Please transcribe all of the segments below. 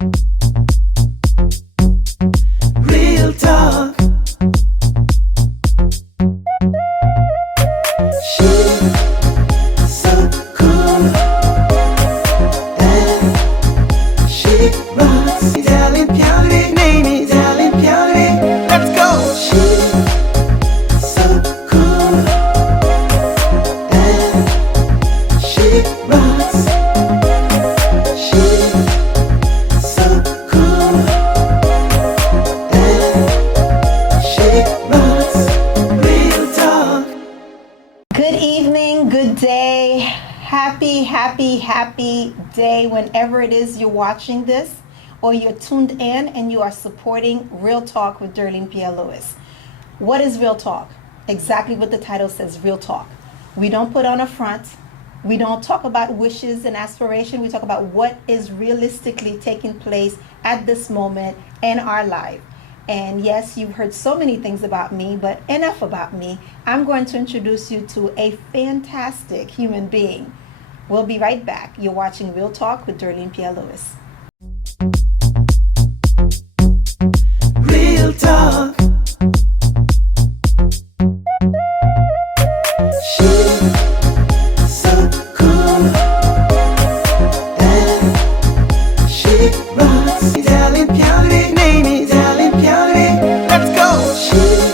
Real talk. She's so cool and she rocks. Darling Piere, name is Darling Piere. Let's go. She's so cool and she rocks. She's so cool and she rocks. Real talk. Good evening, good day, happy day whenever it is you're watching this or you're tuned in and you are supporting Real Talk with DERLINE Pierre Louis. What is Real Talk? Exactly what the title says, Real Talk. We don't put on a front. We don't talk about wishes and aspiration. We talk about what is realistically taking place at this moment in our life. And yes, you've heard so many things about me, but enough about me. I'm going to introduce you to a fantastic human being. We'll be right back. You're watching Real Talk with DERLINE Pierre Louis. Real talk. She's so cool and she rocks. Darling Piere, name is Darling Piere. Let's go. She's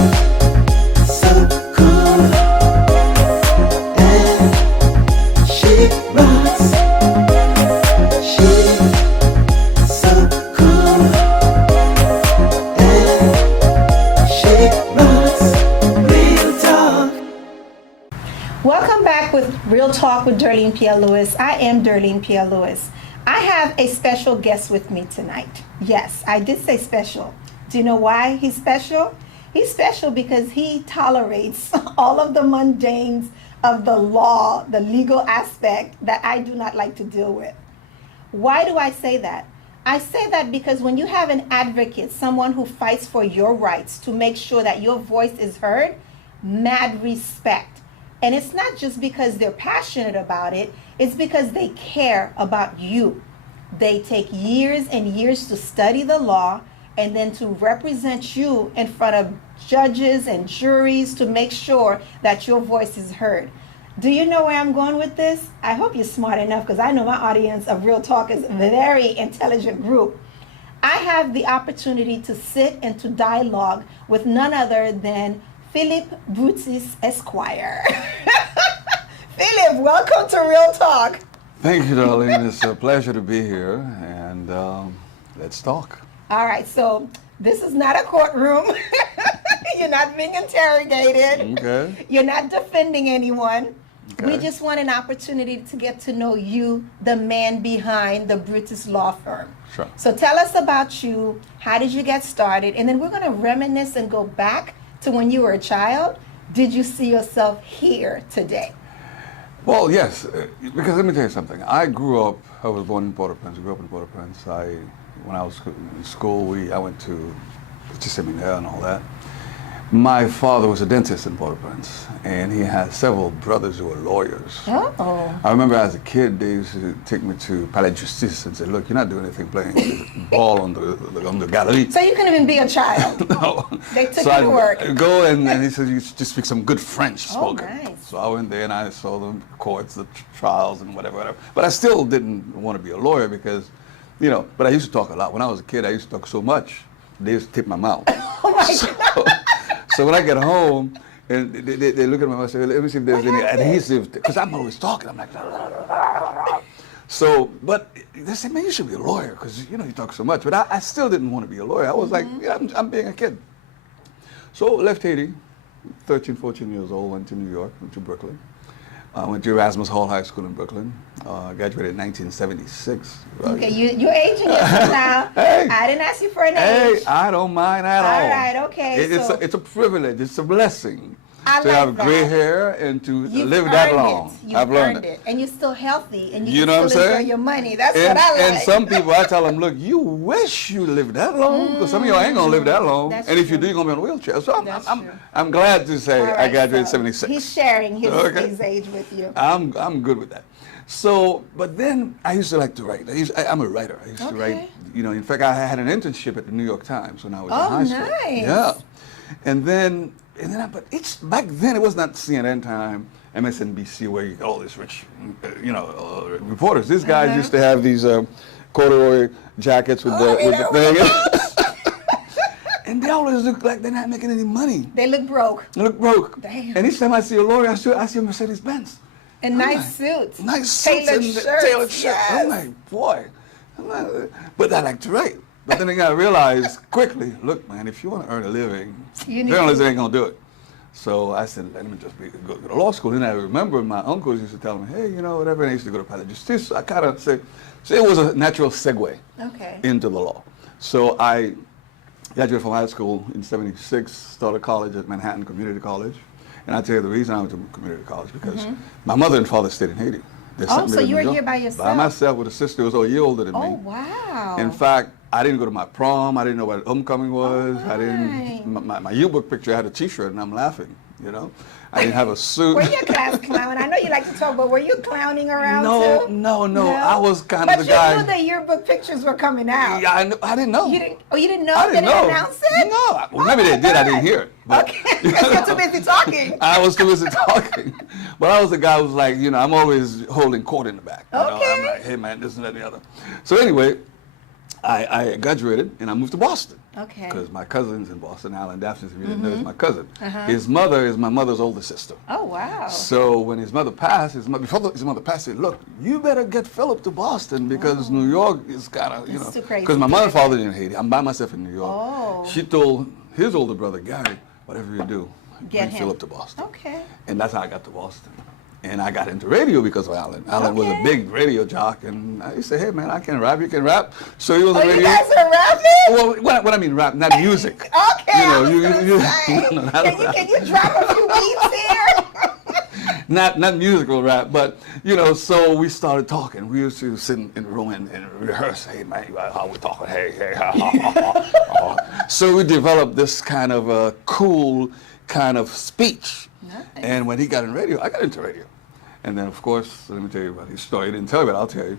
so cool and she rocks. She's so cool and she rocks. Real talk. Welcome back with Real Talk with DERLINE Pierre Louis. I am DERLINE Pierre Louis. I have a special guest with me tonight. Yes, I did say special. Do you know why he's special? He's special because he tolerates all of the mundanes of the law, the legal aspect that I do not like to deal with. Why do I say that? I say that because when you have an advocate, someone who fights for your rights to make sure that your voice is heard, mad respect. And it's not just because they're passionate about it, it's because they care about you. They take years and years to study the law and then to represent you in front of judges and juries to make sure that your voice is heard. Do you know where I'm going with this? I hope you're smart enough because I know my audience of Real Talk is a very intelligent group. I have the opportunity to sit and to dialogue with none other than PHILLIP BRUTUS Esquire. Philip, welcome to Real Talk. Thank you, darling. It's a pleasure to be here, and let's talk. All right, so this is not a courtroom. You're not being interrogated. Okay. You're not defending anyone. Okay. We just want an opportunity to get to know you, the man behind the Brutus Law Firm. Sure. So tell us about you. How did you get started? And then we're going to reminisce and go back to when you were a child. Did you see yourself here today? Well, yes, because let me tell you something. I was born in Port-au-Prince. I grew up in Port-au-Prince. When I was in school, I went to the seminary and all that. My father was a dentist in Port-au-Prince, and he had several brothers who were lawyers. Oh. I remember as a kid, they used to take me to Palais de Justice and say, look, you're not doing anything playing ball on the gallery. So you couldn't even be a child. No. They took So you to work. I'd go and he said, you should just speak some good French spoken. Nice. So I went there and I saw the courts, the trials and whatever. But I still didn't want to be a lawyer because, but I used to talk a lot. When I was a kid, I used to talk so much, they used to tip my mouth. Oh my God. So when I get home, and they look at my mouth and say, let me see if there's any adhesive, because I'm always talking. I'm like, so, but they say, man, you should be a lawyer because, you talk so much. But I still didn't want to be a lawyer. I was like, yeah, I'm being a kid. So left Haiti, 13, 14 years old, went to New York, went to Brooklyn. Went to Erasmus Hall High School in Brooklyn. Graduated in 1976. Okay, you're aging yourself now. Hey. I didn't ask you for an Hey, age. I don't mind at all. All right, okay. It's a privilege. It's a blessing I to like have that. gray hair and to You've live that earned long. it. You've I've learned earned it. And you're still healthy and You you know can what still I'm enjoy saying? your money. That's And, what I like. and some people, I tell them, look, you wish you lived that long, because some of y'all ain't gonna live that long. That's and if you true. do, you're gonna be in a wheelchair. So That's I'm, true. I'm glad to say All I right, graduated in so 76. He's sharing his Okay. age with you. I'm good with that. So, but then I used to like to write. I'm a writer. I used to write, in fact, I had an internship at the New York Times when I was in high school. Nice. Yeah. But back then it was not CNN time, MSNBC, where you get all this rich, reporters. These guys used to have these corduroy jackets with the thing. And they always look like they're not making any money. They look broke. They look broke. Damn. And each time I see a lawyer, I see a Mercedes-Benz. And nice suits. Nice suits and tailored shirts. Yes. I'm like, boy. But I like to write. But then I realized quickly, look, man, if you want to earn a living, journalism ain't going to do it. So I said, let me just go to law school. And I remember my uncles used to tell me, hey, whatever. And I used to go to Palais Justice. So I kind of said, so it was a natural segue into the law. So I graduated from high school in '76, started college at Manhattan Community College. And I'll tell you the reason I went to community college, because my mother and father stayed in Haiti. So you were here by yourself? By myself with a sister who was a year older than me. Oh, wow. In fact, I didn't go to my prom. I didn't know what homecoming was. Oh, I didn't. My yearbook picture had a T-shirt, and I'm laughing. I didn't have a suit. Were you a class clown? I know you like to talk, but were you clowning around too? No. I was kind of the guy. But you knew the yearbook pictures were coming out. Yeah, I didn't know. You didn't know? They didn't announce it? No. Well, maybe they did. I didn't hear it. But, Okay, because you're too busy talking. I was too busy talking. But I was the guy who was like, I'm always holding court in the back. Okay. I'm like, hey, man, this and that and the other. So anyway, I graduated, and I moved to Boston. Okay. Because my cousin's in Boston, Alan Daphne, if you didn't know, is my cousin. His mother is my mother's older sister. Oh, wow. So when his mother passed, before his mother passed, he said, look, you better get Philip to Boston, because New York is kind of, It's too crazy. Because my mother and father didn't hate it. I'm by myself in New York. Oh. She told his older brother, Gary, whatever you do, bring him. Philip to Boston. Okay. And that's how I got to Boston. And I got into radio because of Alan. Alan was a big radio jock, and I used to say, hey, man, I can rap, you can rap. So he was a radio. You guys are rapping? Well, what I mean rap, not music. Okay, Can you drop a few beats here? not musical rap, but, so we started talking. We used to sit in the room and rehearse. Hey, man, how we talking? Hey, ha, ha, ha, ha. So we developed this kind of a cool kind of speech. Nice. And when he got in radio, I got into radio. And then, of course, let me tell you about his story. He didn't tell you, but I'll tell you.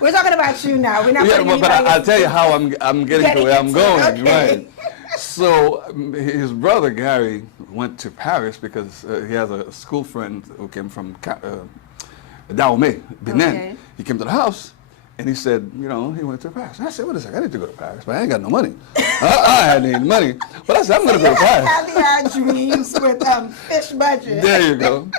We're talking about you now. We're not. Yeah, but I'll tell you how I'm getting to where I'm going. Okay. Right. So his brother Gary went to Paris because he has a school friend who came from Dahomey, Benin. Okay. He came to the house, and he said, he went to Paris. And I said, wait a second, I need to go to Paris, but I ain't got no money. I had any money, but I said, I'm going to go to Paris. Caviar dreams with fish budget. There you go.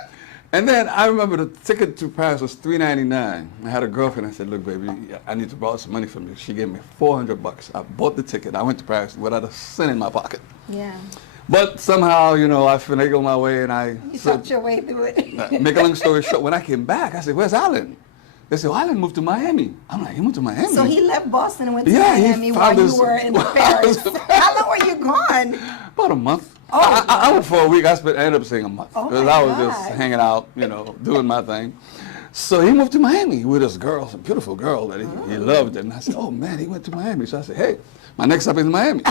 And then I remember the ticket to Paris was $3.99. I had a girlfriend. I said, look, baby, I need to borrow some money from you. She gave me $400. I bought the ticket. I went to Paris without a cent in my pocket. Yeah. But somehow, I finagled my way, and You talked your way through it. make a long story short, when I came back, I said, where's Alan? They said, well, Alan moved to Miami. I'm like, he moved to Miami? So he left Boston and went to Yeah, he Miami found while his- you were in Paris. How long were you gone? About a month. Oh, I went for a week. I ended up staying a month. Oh, Because my I was God. just hanging out, doing my thing. So he moved to Miami with this girl, some beautiful girl that he loved. And I said, oh, man, he went to Miami. So I said, hey, my next stop is Miami.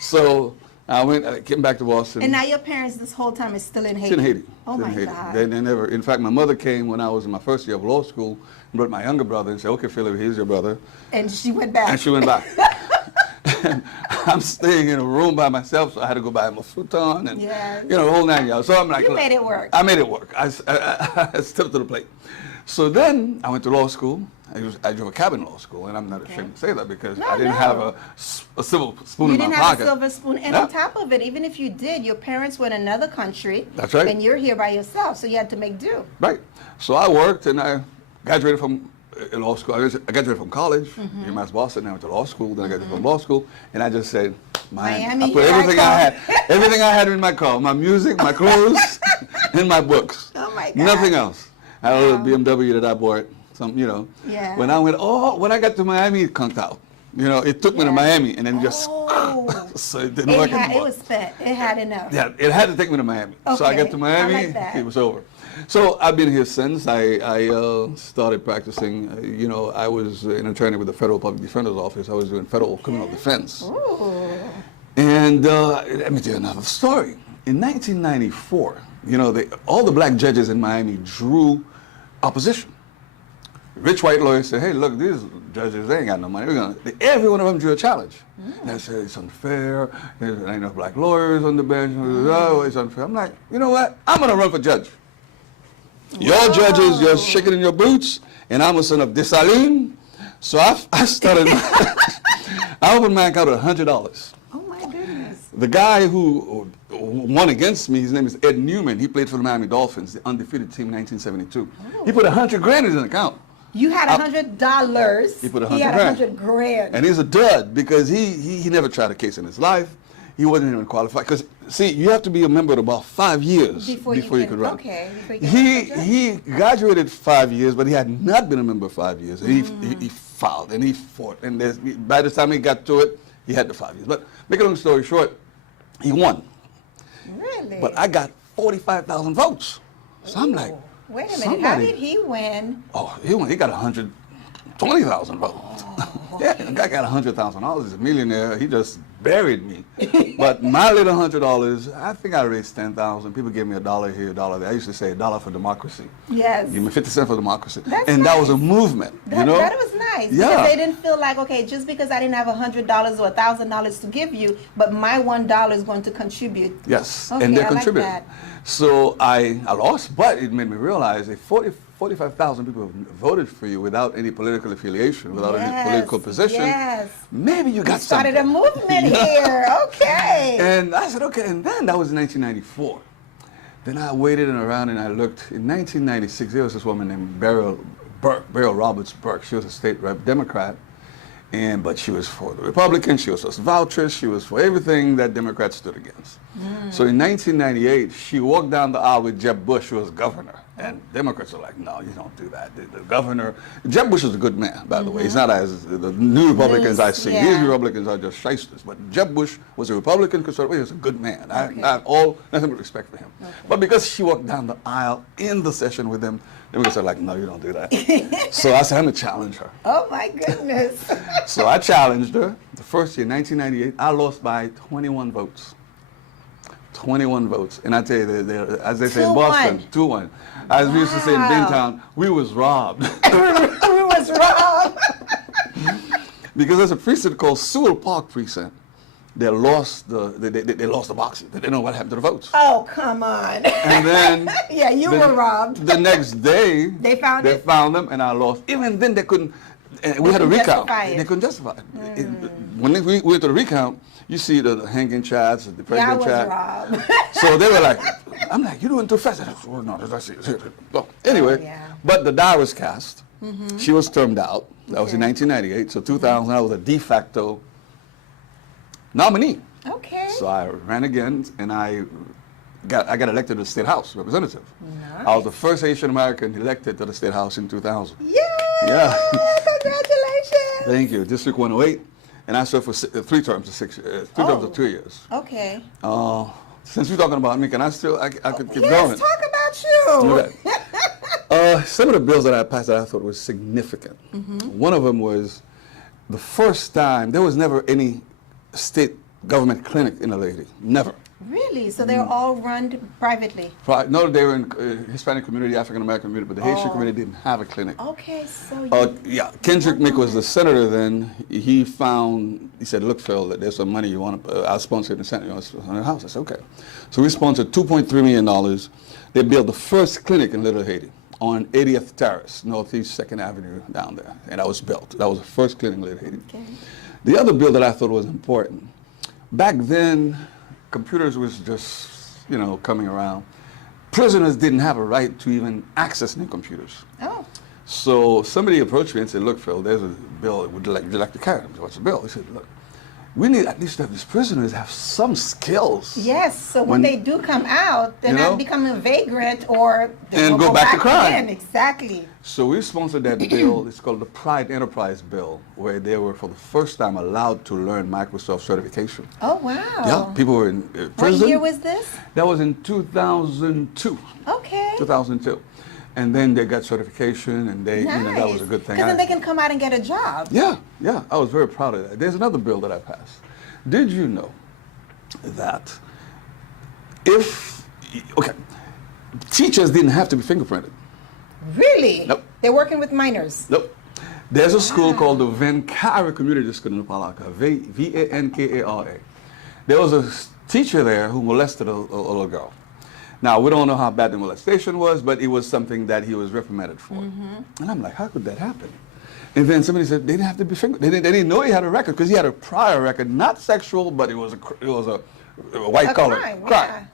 So I came back to Boston. And now your parents this whole time is still in Haiti? Still in Haiti. Oh, Still my in Haiti. God. They never, in fact, my mother came when I was in my first year of law school and brought my younger brother and said, okay, Philip, here's your brother. And she went back? And she went back. And I'm staying in a room by myself, so I had to go buy him a futon and, the whole 9 yards. So I'm like, You look, made it work. I made it work. I stepped to the plate. So then I went to law school. I drove a cab in law school, and I'm not ashamed to say that because I didn't have a silver spoon You in my didn't pocket. have a silver spoon. And on top of it, even if you did, your parents were in another country. That's right. And you're here by yourself, so you had to make do. Right. So I worked, and I graduated from law school. I graduated from college, UMass Boston. I went to law school. Then I graduated from law school, and I just said, Miami. I put here I everything everything I had in my car, my music, my clothes, and my books. Oh my God. Nothing else. I had a little BMW that I bought. Yeah. When I got to Miami, it conked out. It took me to Miami, and then just so it didn't work anymore. It was spent. It had enough. Yeah, it had to take me to Miami. So I got to Miami, I like that. it was over. So I've been here since. I started practicing. I was an attorney with the Federal Public Defender's Office. I was doing federal criminal defense. Ooh. And let me tell you another story. In 1994, all the black judges in Miami drew opposition. rich white lawyers said, hey, look, these judges, they ain't got no money. Every one of them drew a challenge. And I said, it's unfair. There ain't enough black lawyers on the bench. Oh, it's unfair. I'm like, you know what? I'm going to run for judge. Your judges, you're shaking in your boots, and I'm going to send up DERLINE. So I started, I opened my account with $100. Oh my goodness. The guy who won against me, his name is Ed Newman. He played for the Miami Dolphins, the undefeated team in 1972. He put $100,000 in his account. You had $100. He put $100,000. He had $100,000. And he's a dud because he never tried a case in his life. He wasn't even qualified. Because, see, you have to be a member about 5 years before you could run. Okay. He graduated 5 years, but he had not been a member 5 years. He filed and he fought. And by the time he got to it, he had the 5 years. But make a long story short, he won. Really? But I got 45,000 votes. So I'm like, wait a minute. How did he win? Oh, he won. He got 120,000 votes. Yeah, the guy got $100,000. He's a millionaire. He just buried me. But my little $100, I think I raised 10,000. People gave me $1 here, $1 there. I used to say $1 for democracy. Yes. Give me 50 cents for democracy. That's and nice. that was a movement. That, you know? that was nice. Yeah. Because they didn't feel like, okay, just because I didn't have $100 or $1,000 to give you, but my $1 is going to contribute. Yes, Okay, and they I like contributed. that. So I lost, but it made me realize that 45,000 people have voted for you without any political affiliation, without any political position. Yes. Maybe you got Started something. a movement here. Okay. And I said, okay, and then that was in 1994. Then I waited around and I looked. In 1996, there was this woman named Beryl Roberts Burke. She was a state rep Democrat, but she was for the Republicans. She was for vouchers. She was for everything that Democrats stood against. So in 1998, she walked down the aisle with Jeb Bush, who was governor. And Democrats are like, no, you don't do that. The governor, Jeb Bush is a good man, by the way. He's not as the new Republicans I see. These Republicans are just shysters. But Jeb Bush was a Republican conservative. He was a good man. I have nothing but respect for him. But because she walked down the aisle in the session with him, Democrats are like, no, you don't do that. So I said, I'm going to challenge her. Oh, my goodness. So I challenged her. The first year, 1998, I lost by 21 votes. 21 votes. And I tell you, as they say in Boston, 2-1. As we used to say in Bentown, we was robbed. We was robbed. Because there's a precinct called Sewell Park Precinct. They lost they lost the boxes. They didn't know what happened to the votes. Oh, come on. And then yeah, you were robbed. The next day they found them and I lost. Even then they couldn't. We had a recount. They couldn't justify it. When we went to the recount, you see the hanging chats, the president chat. Robbed. So they were like, I'm like, you're doing too fast. I said, oh, no, that's it. Well, anyway, but the die was cast. She was termed out. That was in 1998. So 2000, I was a de facto nominee. Okay. So I ran again, and I got elected to the State House representative. Nice. I was the first Asian American elected to the State House in 2000. Yay! Yeah. Congratulations! Thank you. District 108, and I served for 3 terms of 6 years, 3 terms of 2 years. Okay. Since we're talking about me, can I still? I could keep Let's going. talk about you. Okay. Some of the bills that I passed that I thought was significant. One of them was the first time there was never any state government clinic in a lady. Never. Really? So they're all run privately? No, they were in Hispanic community, African American community, but the Haitian community didn't have a clinic. Okay, so Yeah, Kendrick Mick was the senator then. He said, look, Phil, there's some money you want to, I'll sponsor it in the Senate, you want to sponsor it in the House. I said, okay. So we sponsored $2.3 million. They built the first clinic in Little Haiti on 80th Terrace, Northeast 2nd Avenue down there. And that was built. That was the first clinic in Little Haiti. Okay. The other bill that I thought was important, back then, computers was just, coming around. Prisoners didn't have a right to even access new computers. Oh. So somebody approached me and said, look, Phil, there's a bill, would you like to carry? I said, what's the bill? He said, look, we need at least to have these prisoners have some skills. Yes, so when they do come out, they're not becoming a vagrant or and go back to crime. In. Exactly. So we sponsored that bill. It's called the Pride Enterprise Bill, where they were for the first time allowed to learn Microsoft certification. Oh, wow. Yeah, people were in prison. What year was this? That was in 2002. Okay. 2002. And then they got certification, and they, that was a good thing. Because then they can come out and get a job. Yeah, I was very proud of that. There's another bill that I passed. Did you know that teachers didn't have to be fingerprinted? Really? Nope. They're working with minors. Nope. There's a school called the Vankara Community School in Opelika, Vankara. There was a teacher there who molested a little girl. Now, we don't know how bad the molestation was, but it was something that he was reprimanded for. And I'm like, how could that happen? And then somebody said they didn't have to be fingered. They didn't know he had a record because he had a prior record, not sexual, but it was a white collar crime. Yeah.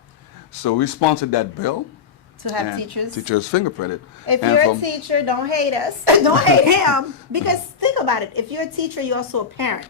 So we sponsored that bill. To have and teachers. Teachers fingerprinted. If And you're a teacher, don't hate us. Don't hate him. Because think about it. If you're a teacher, you're also a parent.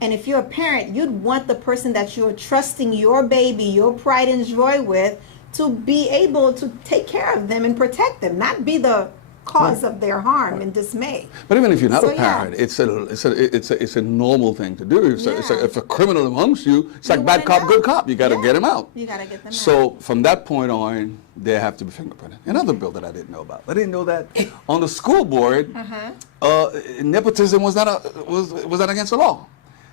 And if you're a parent, you'd want the person that you're trusting your baby, your pride and joy with, to be able to take care of them and protect them, not be the cause of their harm and dismay. But even if you're not So, a parent, it's a normal thing to do. If a criminal amongst you, it's like bad cop, good cop. You got to get him out. You got to get them out. So from that point on, they have to be fingerprinted. Another bill that I didn't know about. I didn't know that on the school board, nepotism was not against the law.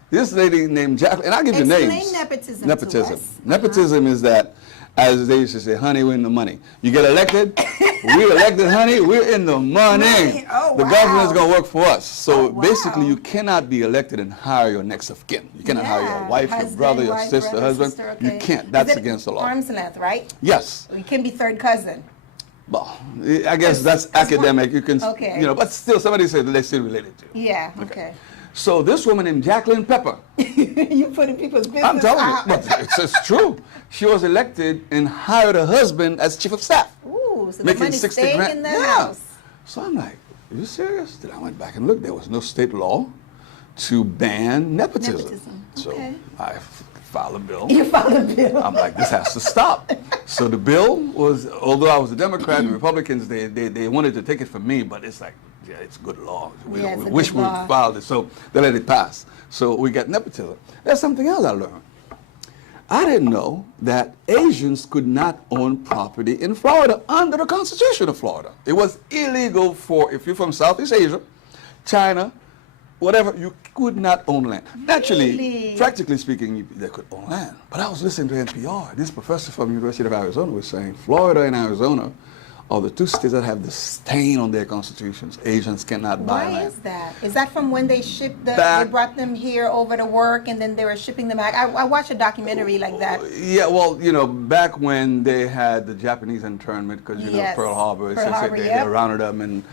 This lady named Jacqueline, and I'll give you names. Explain nepotism. Nepotism. To us. Nepotism is that, as they used to say, honey, we're in the money. You get elected, we elected, honey, we're in the money. Oh, the wow. government's going to work for us. So Oh, wow. basically, you cannot be elected and hire your next of kin. You cannot hire your wife, your brother, your sister, husband. You can't. That's against the law. Arm's length, right? Yes. You can be third cousin. Well, I guess that's academic. You can, Okay. but still, somebody said they're still related to you. Yeah, okay. So this woman named Jacqueline Pepper, You putting people's business I'm telling you, out. but it's true. She was elected and hired her husband as chief of staff. Ooh, so the Making money's 60 staying grand. in the Yeah. house. So I'm like, are you serious? Then I went back and looked. There was no state law to ban nepotism. Nepotism, So okay. I filed a bill. You filed a bill. I'm like, this has to stop. So the bill was, although I was a Democrat, the Republicans, they wanted to take it from me, but it's like, yeah, it's good law. We, Yeah, it's we a wish good we law. filed it, so they let it pass. So we got nepotism. There's something else I learned. I didn't know that Asians could not own property in Florida under the Constitution of Florida. It was illegal for, if you're from Southeast Asia, China, whatever, you could not own land. Naturally, Really? practically speaking, they could own land. But I was listening to NPR. This professor from the University of Arizona was saying Florida and Arizona are the two states that have the stain on their constitutions. Asians cannot buy Why land. is that? Is that from when they shipped they Back- brought them here over to work and then they were shipping them back? I watched a documentary like that. Yeah, well, back when they had the Japanese internment, because Yes. Pearl Harbor, Pearl Harbor, they yep. rounded them, and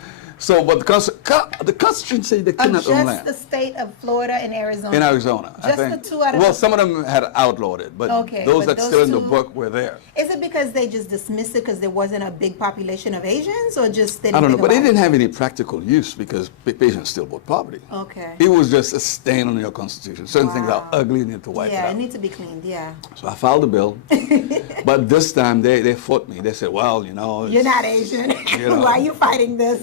so. But the Constitution said they Of cannot own just land the state of Florida and Arizona. in Arizona. I Just think. the two out of Well, the- some of them had outlawed it, but Okay, those but that's those still in the two- book were there. Is it because they just dismissed it because there wasn't a big population of Asians, or just they didn't I don't know, think but it about didn't have any practical use because Asians still bought property. Okay. It was just a stain on your Constitution. Certain things are Wow. ugly and you have to wipe Yeah, it it out. needs to be cleaned. Yeah. So I filed a bill, but this time they fought me. They said, well, it's, You're not Asian. You know. Why are you fighting this?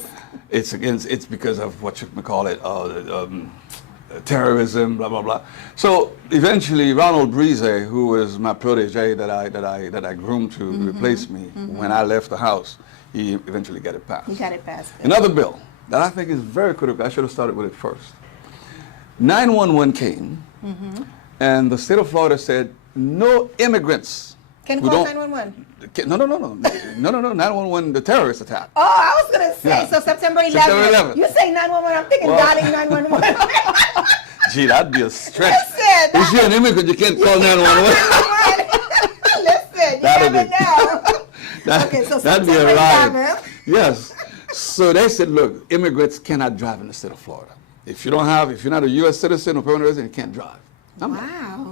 it's because of what you call it, terrorism, blah blah blah. So eventually, Ronald Breeze, who was my protege that I groomed to replace me when I left the house, he eventually got it passed. You got it passed. Another bill that I think is very critical. I should have started with it first. 911 came, and the state of Florida said no immigrants. Can who call don't- 911. No, 911, the terrorist attack. Oh, I was gonna say Yeah. so September 11th. September 11th. You say 911. I'm thinking Well- dialing 911. Gee, that'd be a stretch. Listen, If you're an immigrant, you can't call 911. Listen, you That'd never be- know. Okay, so That'd be a September riot. 11th. Yes. So they said, look, immigrants cannot drive in the state of Florida. If you're not a U.S. citizen or permanent resident, you can't drive. I'm like, Wow.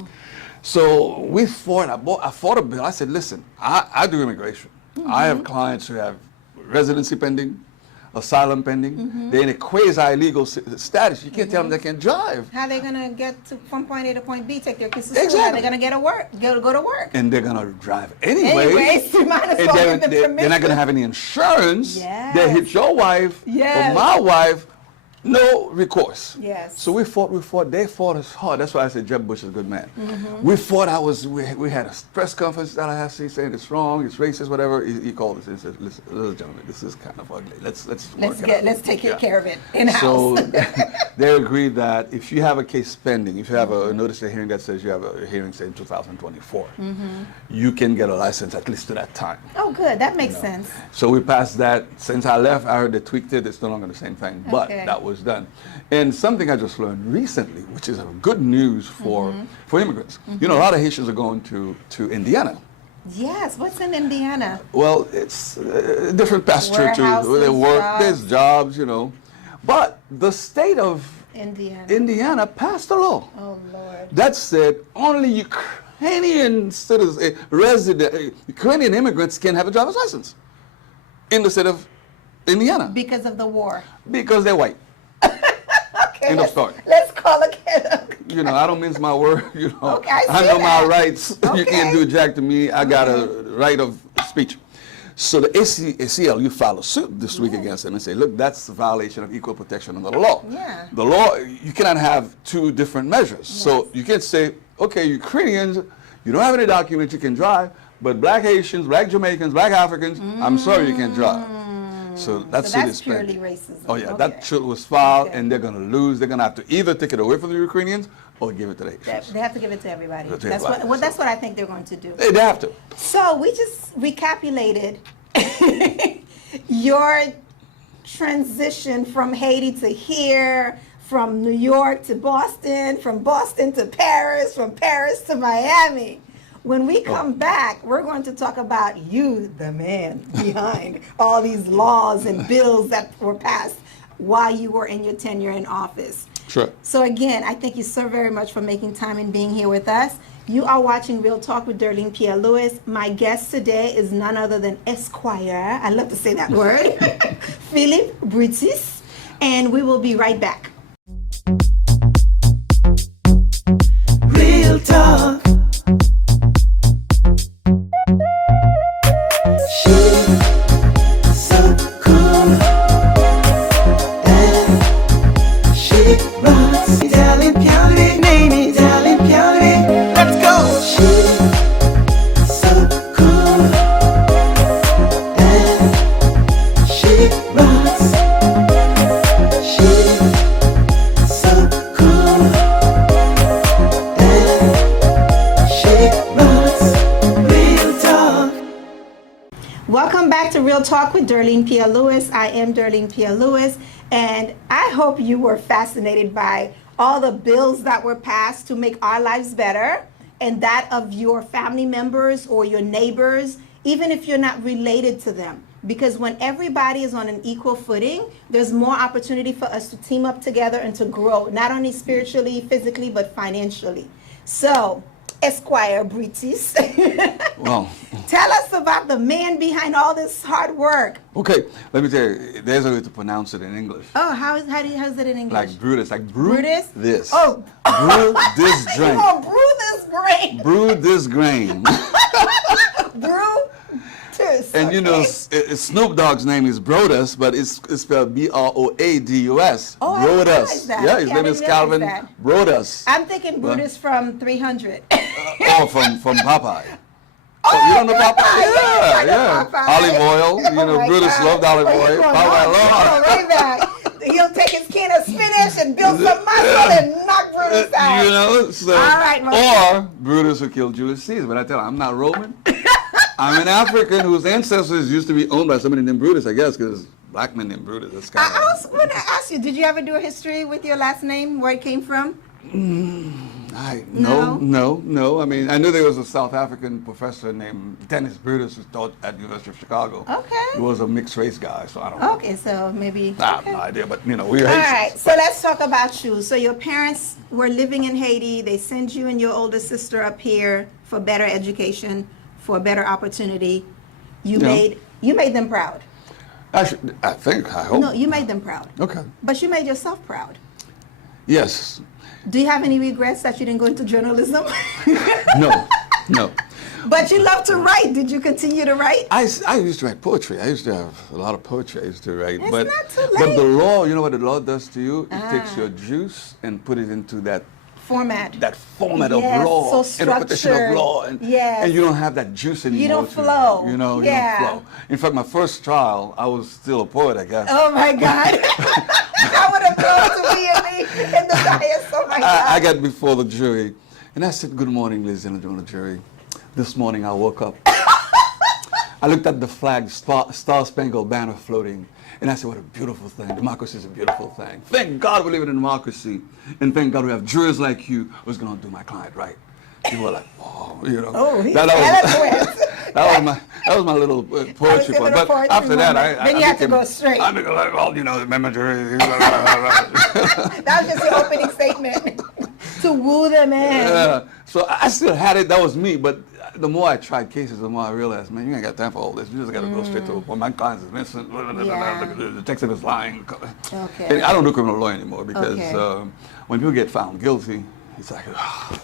so we fought. I fought a bill. I said, listen, I do immigration. I have clients who have residency pending, asylum pending. They're in a quasi-legal status. You can't tell them they can't drive. How are they gonna get from point A to point B? Take their kids to school. How are Exactly. they gonna go to work? And they're going to drive anyway. Anyways, you might as And well they're, give them they're not permission. going to have any insurance. Yes. They hit your wife Yes. or my wife, no recourse. Yes. So we fought, they fought us hard. That's why I said Jeb Bush is a good man. We fought, we had a press conference at Tallahassee saying it's wrong, it's racist, whatever. He called us and said, listen, gentlemen, this is kind of ugly. Let's work it out. Let's take Yeah. care of it in house. So they agreed that if you have a case pending, if you have a notice of hearing that says you have a hearing, say, in 2024, you can get a license at least to that time. Oh, good. That makes sense. So we passed that. Since I left, I heard they tweaked it. It's no longer the same thing, but Okay. that was done. And something I just learned recently, which is good news for immigrants. You know, a lot of Haitians are going to Indiana. Yes. What's in Indiana? Well, it's different past churches where they Warehouses, work. jobs. There's jobs, you know. But the state of Indiana passed a law Oh, Lord. that said only Ukrainian citizens, Ukrainian immigrants can have a driver's license in the state of Indiana Because of the war. because they're white. Okay. End of story. Let's call it. You know, I don't mince my word. You know, Okay, I I see know my that. rights. You Okay. can't do jack to me. I got a right of speech. So the ACLU filed a suit this week against them and say, look, that's a violation of equal protection under the law. Yeah. The law, you cannot have two different measures. So you can't say, okay, Ukrainians, you don't have any documents, you can drive, but black Haitians, black Jamaicans, black Africans, I'm sorry, you can't drive. So that So suit that's is pending. purely racism. Oh yeah, Okay. that suit was filed, Okay. and they're going to lose. They're going to have to either take it away from the Ukrainians or give it to the Haitians. They have to give it to everybody. To That's everybody, what. so- That's what I think they're going to do. They have to. So we just recapitulated your transition from Haiti to here, from New York to Boston, from Boston to Paris, from Paris to Miami. When we come back, we're going to talk about you, the man behind all these laws and bills that were passed while you were in your tenure in office. Sure. So again, I thank you so very much for making time and being here with us. You are watching Real Talk with DERLINE PIERRE LOUIS. My guest today is none other than Esquire. I love to say that word. PHILLIP BRUTUS. And we will be right back. Real talk. She's so cool, and she rocks. Italian County, name is Italian County. Let's go. She's so cool, and she rocks. She's so cool, and she rocks. Real talk. Welcome back to Real Talk with DERLINE PIERRE LOUIS. I am DERLINE PIERRE LOUIS, and I hope you were fascinated by all the bills that were passed to make our lives better and that of your family members or your neighbors, even if you're not related to them. Because when everybody is on an equal footing, there's more opportunity for us to team up together and to grow, not only spiritually, physically, but financially. So, Esquire Brutus, Well, tell us about the man behind all this hard work. okay. Let me tell you. There's a way to pronounce it in English. Oh, how's it in English? Like Brutus, like brew Brutus? this. Oh. Brew this You drink. gonna brew this grain? Brew this grain. Brutus. And you know, Snoop Dogg's name is Brodus, but it's spelled Broadus. Oh, I didn't realize Brodus. that. Yeah, his Okay, I name didn't is realize Calvin that. Brodus. I'm thinking Brutus from 300. Oh, from Popeye. Oh, you don't know Popeye? yes, I Yeah, know yeah. Popeye. Olive oil. You Oh know, my Brutus God. loved olive Oh, oil. you're going Popeye way back. He'll take his can of spinach and build some muscle and knock Brutus out. You know, so, All right, or Brutus who killed Julius Caesar. But I tell you, I'm not Roman. I'm an African whose ancestors used to be owned by somebody named Brutus, I guess, because black men named Brutus. That's kind I was going to ask you, did you ever do a history with your last name, where it came from? No. I mean, I knew there was a South African professor named Dennis Brutus who taught at the University of Chicago. Okay. He was a mixed race guy, so I don't know. Okay, so maybe. I have okay. no idea, but you know, we're All Haitians. right, so let's talk about you. So your parents were living in Haiti. They sent you and your older sister up here for better education, for a better opportunity. You Yeah. made them proud. I hope. No, you made them proud. Okay. But you made yourself proud. Yes. Do you have any regrets that you didn't go into journalism? No. But you love to write. Did you continue to write? I used to write poetry. I used to have a lot of poetry I used to write. It's but not too but late. the law, you know what the law does to you? It takes Ah. your juice and put it into that Format. format Yes, of law, so interpretation of structured. law, and, Yes. and you don't have that juice anymore. don't to- flow. You know, Yeah. you don't flow. In fact, my first trial, I was still a poet, I guess. Oh my God. How round of applause to me in the dais. Oh my God. I got before the jury, and I said, "Good morning, ladies and gentlemen of the jury. This morning I woke up. I looked at the flag, Star-Spangled Banner floating, and I said, what a beautiful thing. Democracy is a beautiful thing. Thank God we live in a democracy, and thank God we have jurors like you who's going to do my client right." People were like, "Oh, you know." Oh, he's that was my little poetry part. But after that, then you had to go straight. I became like, well, you know, the member jury. That was just your opening statement to woo them in. Yeah. So I still had it. That was me. But the more I tried cases, the more I realized, man, you ain't got time for all this. You just got to go straight to my client is missing. Yeah. The detective is lying. Okay. And I don't do criminal law anymore because Okay. when people get found guilty, it's like,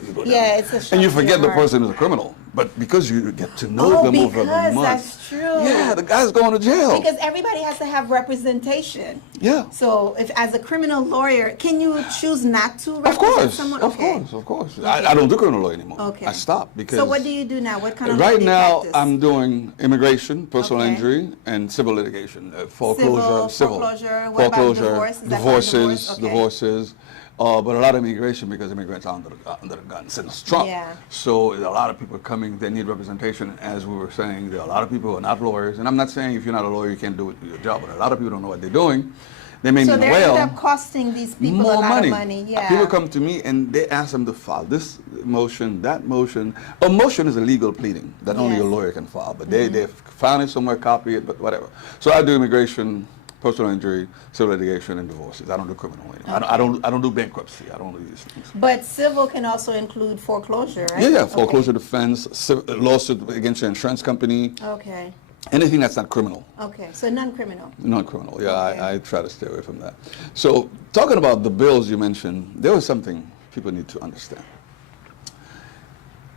you go down. Yeah, it's a shock and you to forget your the heart. person is a criminal. But because you get to know them over the because months. that's true. Yeah, the guy's going to jail. Because everybody has to have representation. Yeah. So, if as a criminal lawyer, can you choose not to represent Of course, someone? of Okay. course, of course. I don't do criminal law anymore. Okay. I stopped because. So what do you do now? What kind of law Right do you now, practice? I'm doing immigration, personal Okay. injury, and civil litigation, foreclosure, foreclosure. What about divorce? Is that kind of divorces, divorce? Okay. divorces. But a lot of immigration because immigrants are under the gun since Trump. Yeah. So a lot of people are coming. They need representation. As we were saying, there are a lot of people who are not lawyers, and I'm not saying if you're not a lawyer you can't do your job, but a lot of people don't know what they're doing. They may So mean they well. end up costing these people More a lot money. of money. Yeah. People come to me and they ask them to file this motion, that motion. A motion is a legal pleading that only a Yes. lawyer can file, but they've found it somewhere, copy it, but whatever. So I do immigration, personal injury, civil litigation, and divorces. I don't do criminal anymore. I don't do bankruptcy. I don't do these things. But civil can also include foreclosure, right? Yeah, foreclosure defense, lawsuit against your insurance company, Okay. anything that's not criminal. Okay. So non-criminal. Non-criminal, yeah, Okay. I try to stay away from that. So, talking about the bills you mentioned, there was something people need to understand.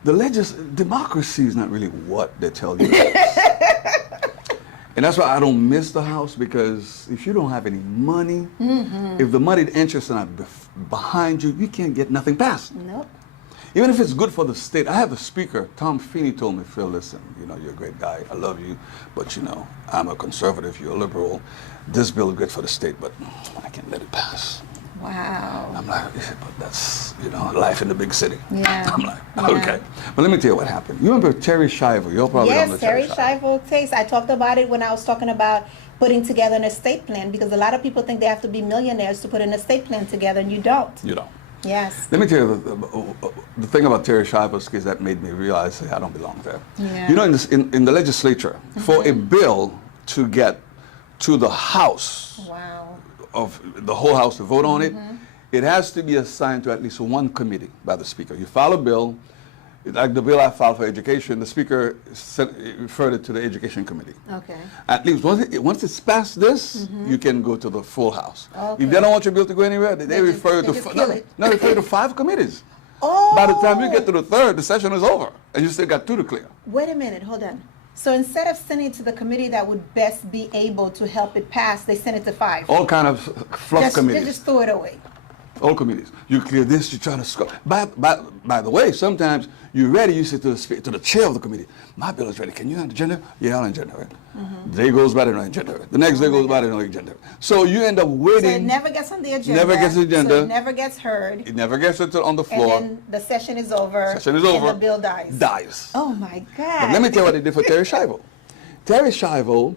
Democracy is not really what they tell you. And that's why I don't miss the House, because if you don't have any money, if the money interests are not behind you, you can't get nothing passed. Nope. Even if it's good for the state. I have a speaker, Tom Feeney, told me, "Phil, listen, you know, you're a great guy. I love you. But, you know, I'm a conservative. You're a liberal. This bill is good for the state, but I can't let it pass." Wow. I'm like, "Yeah, but that's, you know, life in the big city." Yeah. I'm like, Yeah. okay. But let me tell you what happened. You remember Terry Shiver? You're probably on the Yes, Terry Shiver. Shiver case. I talked about it when I was talking about putting together an estate plan, because a lot of people think they have to be millionaires to put an estate plan together, and you don't. You know. Yes. Let me tell you the thing about Terry Shiver's case that made me realize, hey, I don't belong there. Yeah. You know, in the legislature, for a bill to get to the House, Wow. of the whole House to vote on it, it has to be assigned to at least one committee by the Speaker. You file a bill, like the bill I filed for education, the Speaker referred it to the Education Committee. Okay. At least once it's past this, you can go to the full House. Okay. If they don't want your bill to go anywhere, they refer it they to just kill it. they refer it to 5 committees. Oh. By the time you get to the 3rd, the session is over, and you still got 2 to clear. Wait a minute. Hold on. So instead of sending it to the committee that would best be able to help it pass, they send it to 5. All kind of fluff They committees. just throw it away. All committees. You clear this, you try to score. By the way, sometimes you're ready, you say to the chair of the committee, "My bill is ready. Can you on the agenda?" "Yeah, on the agenda." Right? The day goes by, they're not on the agenda. The next day goes by, they're not on the agenda. So you end up So waiting. it never gets on the agenda. Never gets on the agenda. So it never gets heard. It never gets on the And floor. then the session is over. Session is over. And the bill dies. Dies. Oh my God. But let me tell you what they did for Terry Shiver. Terry Shiver,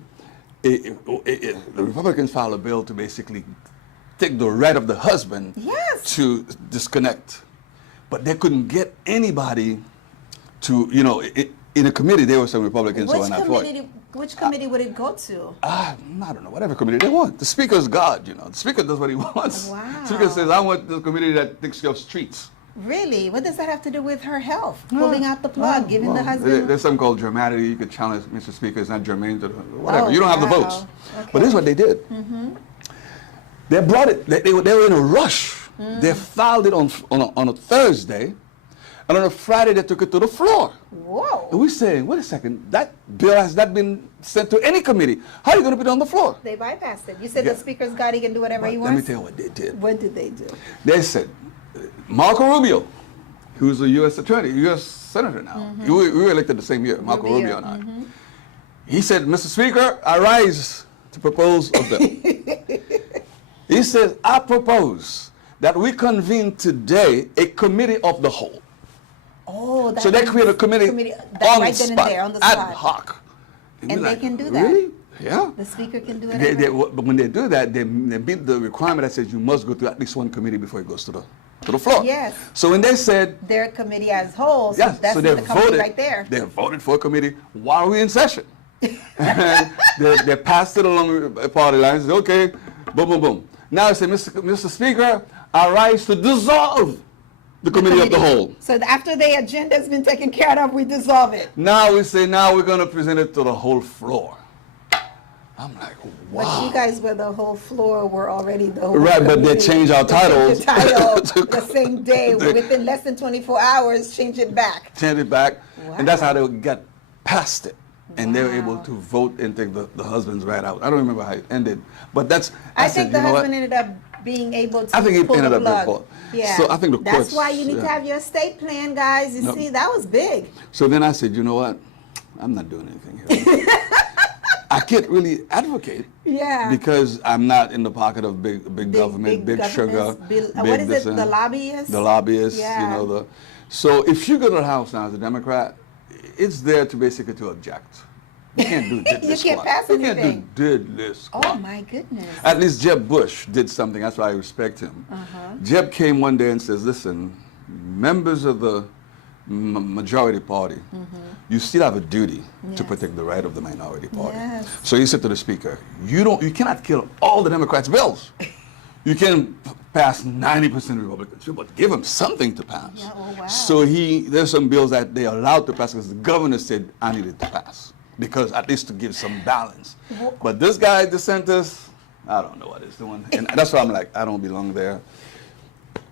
the Republicans filed a bill to basically take the right of the husband Yes. to disconnect. But they couldn't get anybody to, you know, in a committee, there were some Republicans who were not for it. Which committee would it go to? I don't know, whatever committee they want. The Speaker's God, you know. The Speaker does what he wants. Wow. The Speaker says, "I want the committee that takes care of streets." Really? What does that have to do with her health? Pulling out the plug, giving the husband. There's something called germanity. You could challenge Mr. Speaker. It's not germane to whatever. Oh, You don't have the wow. votes. Okay. But this is what they did. They brought it. They were in a rush. They filed it on a Thursday, and on a Friday they took it to the floor. And Whoa. we're saying, wait a second, that bill has not been sent to any committee. How are you going to put it on the floor? They bypassed it. You said Yeah. the speaker's God, he can do whatever he Let me wants. tell you what they did. What did they do? They said, Marco Rubio, who's a U.S. attorney, U.S. senator now. We were elected the same year, Marco Rubio and I. He said, "Mr. Speaker, I rise to propose a bill." He says, I propose that we convene today a committee of the whole. Oh, that's So they create a committee on right the then and spot, there, on the ad spot. hoc. And we're they like, can do that. Really? Yeah. The speaker can do it. But when they do that, they meet the requirement that says you must go through at least one committee before it goes to the floor. Yes. So when they said, Their committee as whole, so yes, that's so they the committee voted right there. They voted for a committee while we're in session. And they passed it along party lines. Okay, boom, boom, boom. Now I say, Mr. Speaker, I rise to dissolve the committee of the whole. So after the agenda's been taken care of, we dissolve it. Now we say, now we're going to present it to the whole floor. I'm like, wow. But you guys were the whole floor, were already the whole Right, but they committee. changed our titles. The title to- the same day, within less than 24 hours, change it back. Change it back. And that's Wow. how they got past it. And they were able Wow. to vote and take the husbands right out. I don't remember how it ended. But that's, I said, think the you know what? husband ended up being able to I think he pull ended the up being plug. pulled. Yeah. So I think the That's courts- why you need to yeah. have your estate plan, guys. You Nope. see, that was big. So then I said, you know what? I'm not doing anything here. I can't really advocate Yeah. because I'm not in the pocket of big government, big sugar, governments, big what is this it? and- The lobbyists? The lobbyists, Yeah. you know. So if you go to the House now as a Democrat, it's there to basically to object. You can't do diddly You can't squat. pass You anything. can't do diddly squat. Oh my goodness. At least Jeb Bush did something. That's why I respect him. Jeb came one day and says, listen, members of the majority party, you still have a duty to Yes. protect the right of the minority party. Yes. So he said to the speaker, you cannot kill all the Democrats' bills. You can pass 90% Republicans, but give them something to pass. Yeah, oh, wow. So there's some bills that they allowed to pass because the governor said I needed to pass because at least to give some balance. But this guy, DeSantis, I don't know what he's doing, and that's why I'm like, I don't belong there.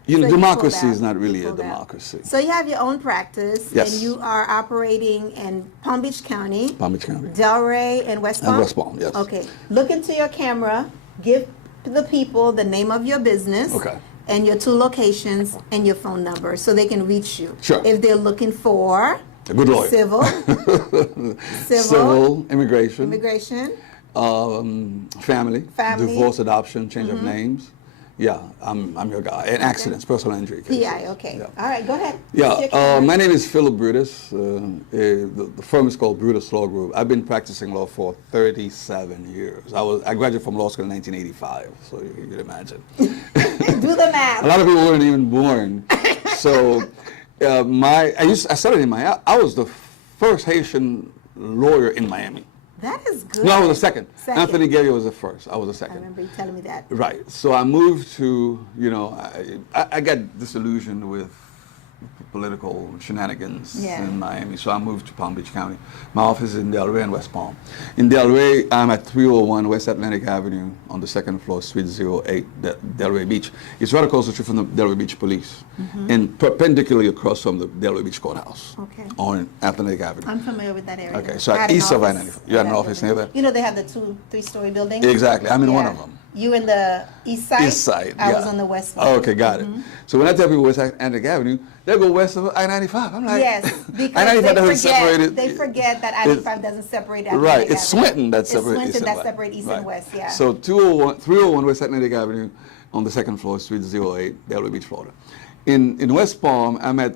You know, So you democracy pulled is out. not really You a pulled out. democracy. So you have your own practice, Yes. and you are operating in Palm Beach County, Palm Beach County. Delray, and West Palm? And West Palm, yes. Okay. Look into your camera. Give the people the name of your business. Okay. And your 2 locations and your phone number so they can reach you. Sure. If they're looking for A good lawyer. civil, Civil, immigration, immigration, family, Family. divorce, adoption, change of names. Yeah, I'm your guy. And accidents, personal injury cases. PI, okay. Yeah. All right, go ahead. Use your Yeah, camera. my name is Philip Brutus. The firm is called Brutus Law Group. I've been practicing law for 37 years. I graduated from law school in 1985, so you can imagine. Do the math. A lot of people weren't even born. So I started in Miami. I was the first Haitian lawyer in Miami. That is good. No, I was the second. Second. Anthony Gary was the first. I was the I second. remember you telling me that. Right. So I moved to, I got disillusioned with political shenanigans Yeah. in Miami. So I moved to Palm Beach County. My office is in Delray and West Palm. In Delray, I'm at 301 West Atlantic Avenue on the second floor, Suite 08, Delray Beach. It's right across the street from the Delray Beach Police and perpendicularly across from the Delray Beach Courthouse Okay. on Atlantic Avenue. I'm familiar with that area. Okay, so I had an east of office I-95. in You had an that office building. near there? You know they have the 2 3-story buildings? Exactly. I'm in one Yeah. of them. You in the east side? East side. I yeah. was on the west side. Oh, okay, got it. So when I tell people West Atlantic Avenue, they go west of I-95. I'm like, Yes, because I-95 they doesn't forget, separate it. they forget that I-95 doesn't separate Atlantic Right, it's Avenue. Swinton that It's separates Swinton east and that west. separate east and west, yeah. So 301 West Atlantic Avenue on the second floor, Suite 08, Delray Beach, Florida. In West Palm, I'm at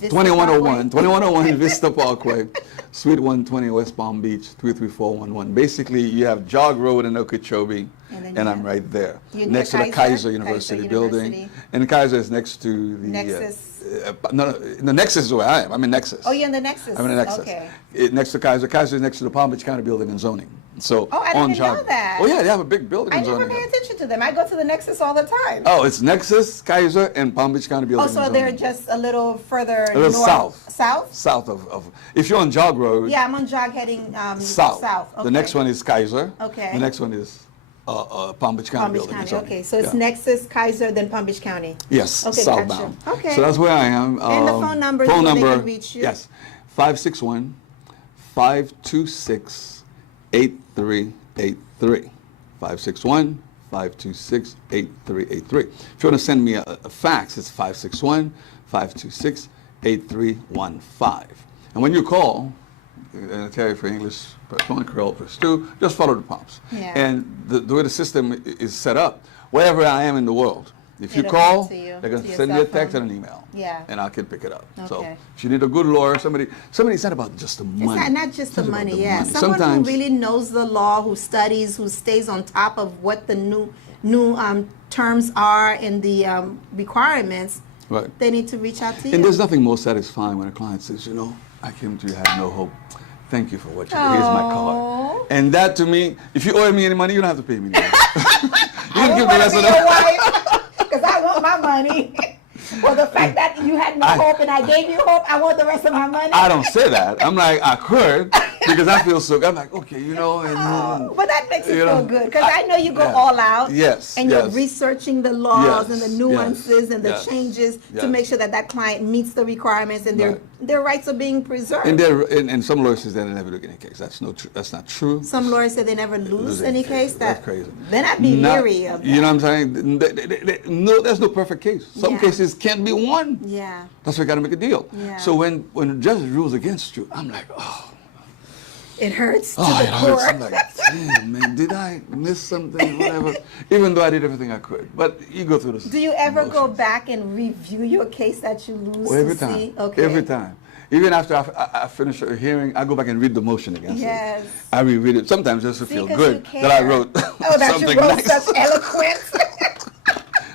Vista 2101 Parkway? Vista Parkway, Suite 120, West Palm Beach, 33411. Basically, you have Jog Road and Okeechobee, And then and you I'm have- right there, You're next to near the Kaiser? Kaiser University Kaiser building. University. And Kaiser is next to the... Nexus. No, the Nexus is where I am. I'm in Nexus. Oh, you're in the Nexus. I'm in the Nexus. Okay. Next to Kaiser. Kaiser is next to the Palm Beach County Building and Zoning. So Oh, I didn't on even know Jog- that. Oh yeah, they have a big building I and never zoning. pay attention to them. I go to the Nexus all the time. Oh, it's Nexus, Kaiser, and Palm Beach County Building Oh, so and they're Zoning. just a little further A little north. south. South? South of if you're on Jog Road, Yeah, I'm on jog heading south. south. Okay. The next one is Kaiser. Okay. The next one is Palm Beach County Palm Beach Building and County. Zoning. Okay, so it's Yeah. Nexus, Kaiser, then Palm Beach County. Yes, Okay, southbound. gotcha. Okay. So that's where I am. And the phone number Phone so they number. can reach you? Yes, 561-526-8383. 561-526-8383. If you want to send me a fax, it's 561-526-8315. And when you call, and a Terry for English, press 1, Creole, press 2. Just follow the prompts. Yeah. And the way the system is set up, wherever I am in the world, if you It'll call, come to you, they're going to to your send cell me a text phone. and an email. Yeah. And I can pick it up. So Okay. if you need a good lawyer, somebody, it's not about just the money. It's not just the It's about money, yeah. money. Someone Sometimes, who really knows the law, who studies, who stays on top of what the new terms are and the requirements, right. they need to reach out to you. And there's nothing more satisfying when a client says, you know, I came to you, had no hope. Thank you for what you did. Here's my Aw. card. And that to me, if you owe me any money, you don't have to pay me any money. You I can give don't the want rest to of be your the wife because I want my money. Well, the fact that you had no hope and I gave you hope, I want the rest of my money. I don't say that. I'm like, I could, because I feel so good. I'm like, okay, you know. And, Oh, but that makes it you know, feel good because I know you go yeah. all out. Yes, And you're yes. researching the laws Yes, and the yes, nuances and the yes, changes to yes. make sure that that client meets the requirements and Right. their rights are being preserved. and some lawyers say they never look any case. That's not true. Some lawyers say they never lose any case. That's crazy. Then I'd be Not- leery of that. You know what I'm saying? No, there's no perfect case. Some Yeah. cases can't be won. Yeah. That's why you got to make a deal. Yeah. So when the judge rules against you, I'm like, oh, It hurts to it the hurts. core. I'm like, damn, man, did I miss something? Whatever. Even though I did everything I could. But you go through this. Do you ever go emotions. back and review your case that you lose Well, every to time. see? Okay. Every time. Even after I finish a hearing, I go back and read the motion against Yes. it. I reread it sometimes just to See, feel 'cause good you that I care. wrote Oh, that something you wrote nice. such eloquence.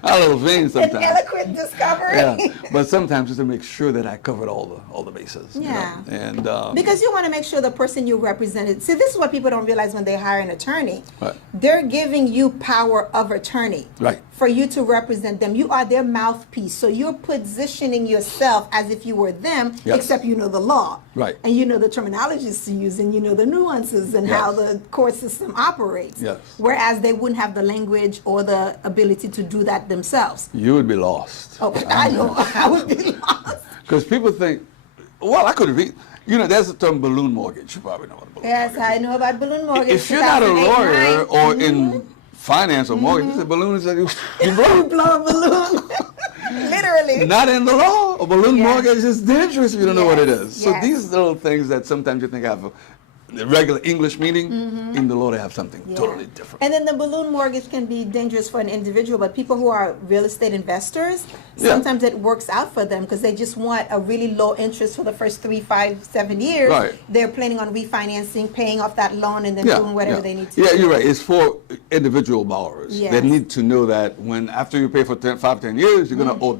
A little vain An sometimes. eloquent discovery. Yeah, but sometimes just to make sure that I covered all the bases. you know. Yeah. And Because you want to make sure the person you represented. See, this is what people don't realize when they hire an attorney. Right. They're giving you power of attorney. Right. For you to represent them. You are their mouthpiece. So you're positioning yourself as if you were them, Yes. except you know the law. Right. And you know the terminologies to use and you know the nuances and Yes. how the court system operates. Yes. Whereas they wouldn't have the language or the ability to do that themselves. you would be lost. Okay, I know. I would be lost. Because people think, well, I could read. You know, there's the term balloon mortgage. You probably know what a balloon Yes, mortgage I know about balloon is. mortgage. If you're not a 2008, lawyer or 9. in finance or mortgage, it's a balloon is that you You blow. blow a balloon. Literally. Not in the law. A balloon Yeah. mortgage is dangerous if you don't know what it Yes, is. So yes. these little things that sometimes you think have the regular English meaning, in the law they have something Mm-hmm. Yeah. totally different. And then the balloon mortgage can be dangerous for an individual, but people who are real estate investors, Yeah. sometimes it works out for them because they just want a really low interest for the first 3, 5, 7 years. Right. They're planning on refinancing, paying off that loan, and then doing whatever they need to Yeah, do. you're right. It's for individual borrowers. Yes. They need to know that when after you pay for 10 years, you're going to owe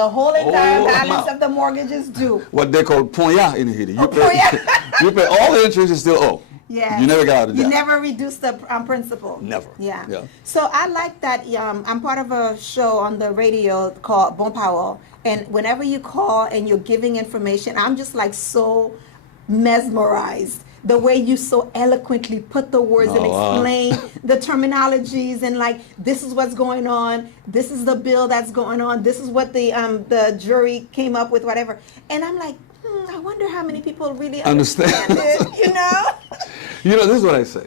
The whole entire Whole balance amount. of the mortgage is due. what they call ponya in Haiti. You, ponya. you pay all the interest you still owe. Yeah. You never got out of You debt. never reduce the principal. Never. Yeah. Yeah. So I like that. I'm part of a show on the radio called Bon Powell, and whenever you call and you're giving information, I'm just like so mesmerized. The way you so eloquently put the words and Oh, wow. explain the terminologies and like this is what's going on, this is the bill that's going on, this is what the jury came up with, whatever. And I'm like, I wonder how many people really understand it, you know? You know, this is what I say.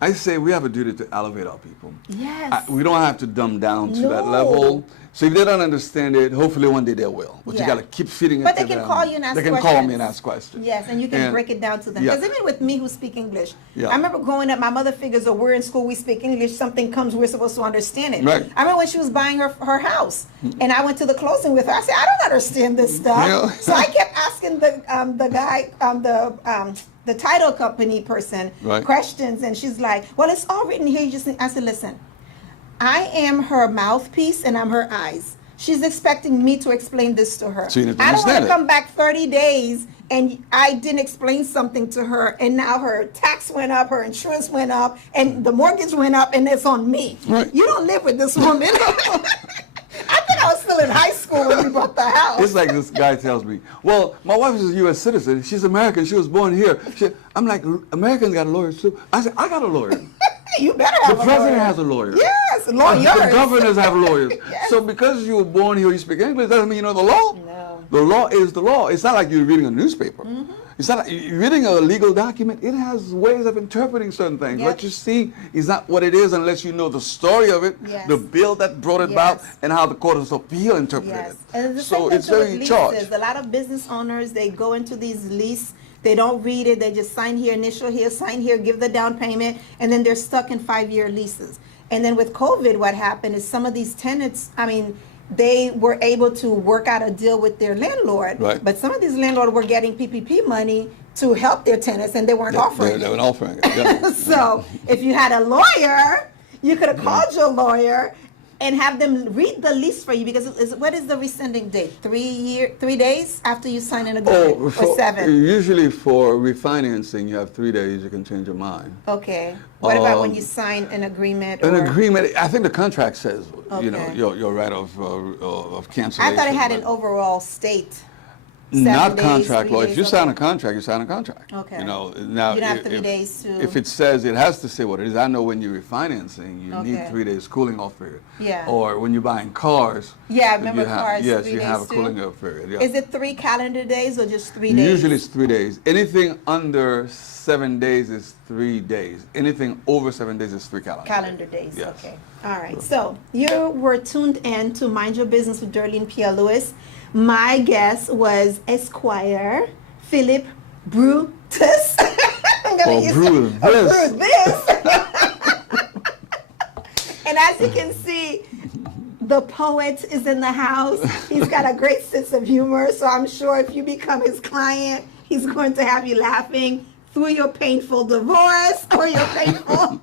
I say we have a duty to elevate our people. Yes. We don't have to dumb down to that No. level. So if they don't understand it, hopefully one day they will. But Yeah. you got to keep feeding it But to they can them. call you and ask They can questions. call me and ask questions. Yes, and you can break it down to them. Yeah. Because even with me who speak English, Yeah. I remember growing up, my mother figures, oh, we're in school, we speak English, something comes, we're supposed to understand it. Right. I remember when she was buying her house, and I went to the closing with her. I said, I don't understand this stuff. Yeah. So I kept asking the guy, the title company person Right. questions, and she's like, well, it's all written here. You just I said, listen, I am her mouthpiece and I'm her eyes. She's expecting me to explain this to her. So you need to I don't want understand to it. come back 30 days and I didn't explain something to her and now her tax went up, her insurance went up, and the mortgage went up, and it's on me. Right. You don't live with this woman. I think I was still in high school when we bought the house. It's like this guy tells me, well, my wife is a U.S. citizen. She's American. She was born here. I'm like, Americans got lawyers too. I said, I got a lawyer. You better The have a president lawyer. has a lawyer. Yes, The lawyers. governors have lawyers. Yes. So because you were born here, you speak English, doesn't mean you know the law. No. The law is the law. It's not like you're reading a newspaper. It's not like you're reading a legal document. It has ways of interpreting certain things. Yep. What you see is not what it is unless you know the story of it, Yes. the bill that brought it about, Yes. and how the court of appeal interpreted Yes, it. and the So same it's thing with very leases. charged. A lot of business owners, they go into these lease They don't read it. They just sign here, initial here, sign here, give the down payment, and then they're stuck in 5-year leases. And then with COVID, what happened is some of these tenants, I mean, they were able to work out a deal with their landlord, Right. but some of these landlords were getting PPP money to help their tenants, and they weren't offering They it. were offering it. Yeah. So if you had a lawyer, you could have called your lawyer and have them read the lease for you, because what is the rescinding date? 3 days after you sign an agreement, or 7? Usually for refinancing, you have 3 days. You can change your mind. Okay. What about when you sign an agreement? An or, agreement. I think the contract says, you know, Okay. your right of cancellation. I thought it had an but overall state. Not 7 days, contract 3 law. If days, you sign a okay. contract, you sign a contract. Okay. You know, now You don't have 3 days to. if it says it has to say what it is, I know when you're refinancing, you need Okay. 3 days cooling off period. Yeah. Or when you're buying cars. Yeah, I remember you have, cars, Yes, 3 you have a days too. cooling off period. Yeah. Is it 3 calendar days or just 3 days? Usually it's 3 days. Anything under 7 days is 3 days. Anything over 7 days is 3 Calendar days. Yes. Okay. All right. So you were tuned in to Mind Your Business with Darlene Pierre Louis. My guest was Esquire Philip Brutus. I'm gonna Oh, use Brutus. Brutus. And as you can see, the poet is in the house. He's got a great sense of humor. So I'm sure if you become his client, he's going to have you laughing through your painful divorce or your painful.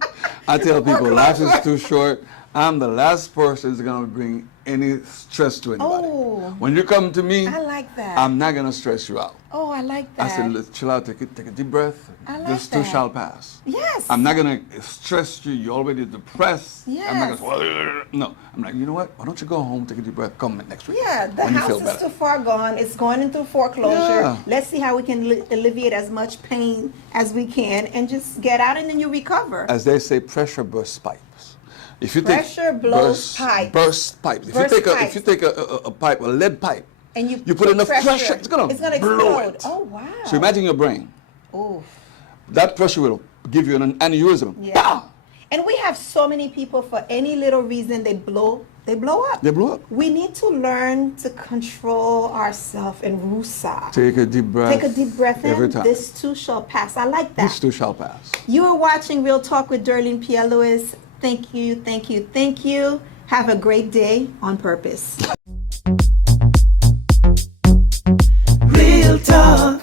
I tell people life is foreclosure. too short. I'm the last person who's going to bring any stress to anybody. Oh. When you come to me, I like that. I'm not going to stress you out. Oh, I like that. I said, let's chill out, take a deep breath. I like This too that. shall pass. Yes. I'm not going to stress you. You're already depressed. I'm Yes. not going to, no. I'm like, you know what? Why don't you go home, take a deep breath, come next week. Yeah, the when you house feel is better. too far gone. It's going into foreclosure. Yeah. Let's see how we can alleviate as much pain as we can and just get out and then you recover. As they say, pressure bursts pipes. If you Pressure blows pipes. Burst pipes. If Burst you take pipes. a pipe, a lead pipe, And you put enough pressure, it's gonna blow explode. it. Oh, wow. So imagine your brain. Ooh. That pressure will give you an aneurysm. Yeah. Pow! And we have so many people, for any little reason, they blow up. They blow up. We need to learn to control ourselves and rusa. Take a deep breath. Take a deep breath in. Every time. This too shall pass. I like that. This too shall pass. You are watching Real Talk with Darlene Pierre Louis. Thank you, thank you, thank you. Have a great day on purpose. Real talk.